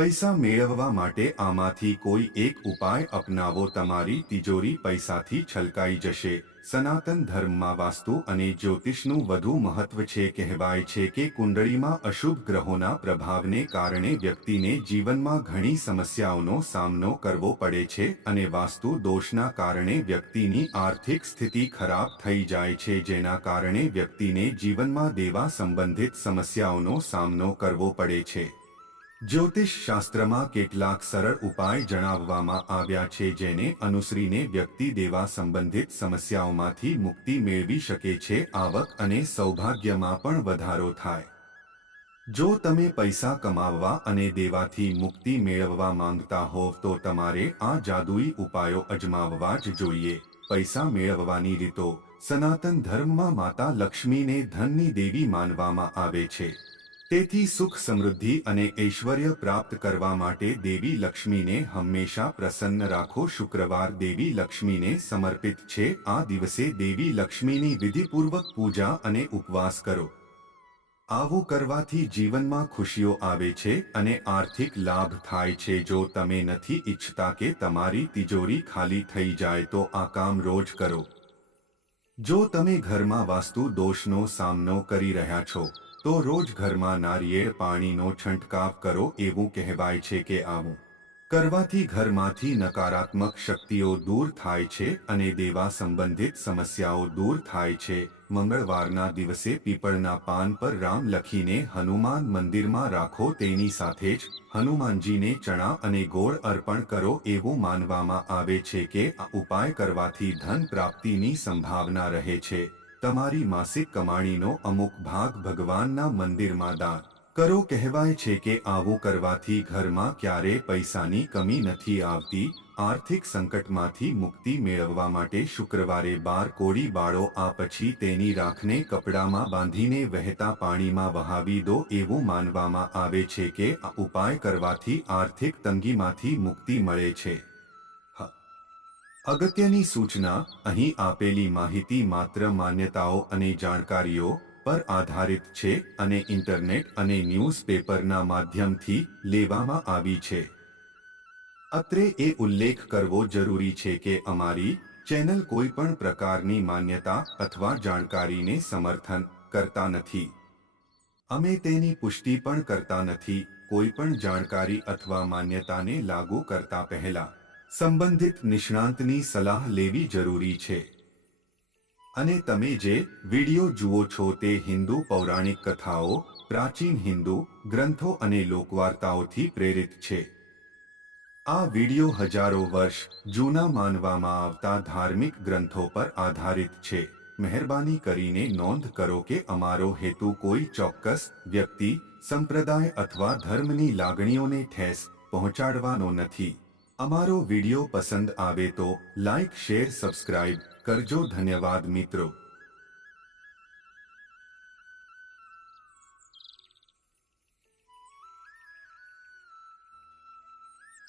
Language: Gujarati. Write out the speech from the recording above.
પૈસા મેળવવા માટે આમાંથી કોઈ એક ઉપાય અપનાવો, તમારી તિજોરી પૈસાથી છલકાઈ જશે। સનાતન ધર્મમાં વાસ્તુ અને જ્યોતિષનું વધુ મહત્વ છે। કહેવાય છે કે કુંડળીમાં અશુભ ગ્રહોના પ્રભાવને કારણે વ્યક્તિને જીવનમાં ઘણી સમસ્યાઓનો સામનો કરવો પડે છે અને વાસ્તુ દોષના કારણે વ્યક્તિની આર્થિક સ્થિતિ ખરાબ થઈ જાય છે, જેના કારણે વ્યક્તિને જીવનમાં દેવા સંબંધિત સમસ્યાઓનો સામનો કરવો પડે છે। જ્યોતિષ શાસ્ત્રમાં કેટલાક સરળ ઉપાય જણાવવામાં આવ્યા છે, જેને અનુસરીને વ્યક્તિ દેવા સંબંધિત સમસ્યાઓમાંથી મુક્તિ મેળવી શકે છે, આવક અને સૌભાગ્યમાં પણ વધારો થાય। જો તમે પૈસા કમાવવા અને દેવાથી મુક્તિ મેળવવા માંગતા હોવ તો તમારે આ જાદુઈ ઉપાયો અજમાવવા જ જોઈએ। પૈસા મેળવવાની રીતો। સનાતન ધર્મમાં માતા લક્ષ્મીને ધનની દેવી માનવામાં આવે છે, તેથી સુખ, સમૃદ્ધિ અને ઐશ્વર્ય પ્રાપ્ત કરવા માટે દેવી લક્ષ્મીને હંમેશા પ્રસન્ન રાખો। શુક્રવાર દેવી લક્ષ્મીને સમર્પિત છે। આ દિવસે દેવી લક્ષ્મીની વિધિપૂર્વક પૂજા અને ઉપવાસ કરો। આવું કરવાથી જીવનમાં ખુશીઓ આવે છે અને આર્થિક લાભ થાય છે। જો તમે નથી ઈચ્છતા કે તમારી તિજોરી ખાલી થઈ જાય તો આ કામ રોજ કરો। જો તમે ઘરમાં વાસ્તુ દોષનો સામનો કરી રહ્યા છો તો રોજ ઘરમાં નારિયેળ પાણીનો છંટકાવ કરો। એવું કહેવાય છે કે આવું કરવાથી ઘરમાંથી નકારાત્મક શક્તિઓ દૂર થાય છે અને દેવા સંબંધિત સમસ્યાઓ દૂર થાય છે। મંગળવારના દિવસે પીપળના પાન પર રામ લખીને હનુમાન મંદિરમાં રાખો। તેની સાથે જ હનુમાનજીને ચણા અને ગોળ અર્પણ કરો। એવું માનવામાં આવે છે કે આ ઉપાય કરવાથી ધન પ્રાપ્તિની સંભાવના રહે છે। તમારી માસિક કમાણીનો અમુક ભાગ ભગવાનના મંદિરમાં દાન કરો। કહેવાય છે કે આવું કરવાથી ઘરમાં ક્યારેય પૈસાની કમી નથી આવતી। આર્થિક સંકટમાંથી મુક્તિ મેળવવા માટે શુક્રવારે 12 કોળી બાળો। આ પછી તેની રાખને કપડામાં બાંધીને વહેતા પાણીમાં વહાવી દો। એવું માનવામાં આવે છે કે આ ઉપાય કરવાથી આર્થિક તંગીમાંથી મુક્તિ મળે છે। અગત્યની સૂચના, અહીં આપેલી માહિતી માત્ર માન્યતાઓ અને જાણકારીઓ પર આધારિત છે અને ઇન્ટરનેટ અને ન્યૂઝપેપરના માધ્યમથી લેવામાં આવી છે। અત્રે એ ઉલ્લેખ કરવો જરૂરી છે કે અમારી ચેનલ કોઈ પણ પ્રકારની માન્યતા અથવા જાણકારીને સમર્થન કરતા નથી। અમે તેની પુષ્ટિ પણ કરતા નથી। કોઈ પણ જાણકારી અથવા માન્યતાને લાગુ કરતા પહેલા સંબંધિત નિષ્ણાંતની સલાહ લેવી જરૂરી છે। અને તમે જે વિડિયો જુઓ છો તે હિન્દુ પૌરાણિક કથાઓ, પ્રાચીન હિન્દુ ગ્રંથો અને લોકવાર્તાઓથી પ્રેરિત છે। આ વિડિયો હજારો વર્ષ જૂના માનવામાં આવતા ધાર્મિક ગ્રંથો પર આધારિત છે। મહેરબાની કરીને નોંધ કરો કે અમારો હેતુ કોઈ ચોક્કસ વ્યક્તિ, સંપ્રદાય અથવા ધર્મની લાગણીઓને ઠેસ પહોંચાડવાનો નથી। અમારો વિડિયો પસંદ આવે તો લાઇક, શેર, સબસ્ક્રાઇબ કરજો। ધન્યવાદ મિત્રો।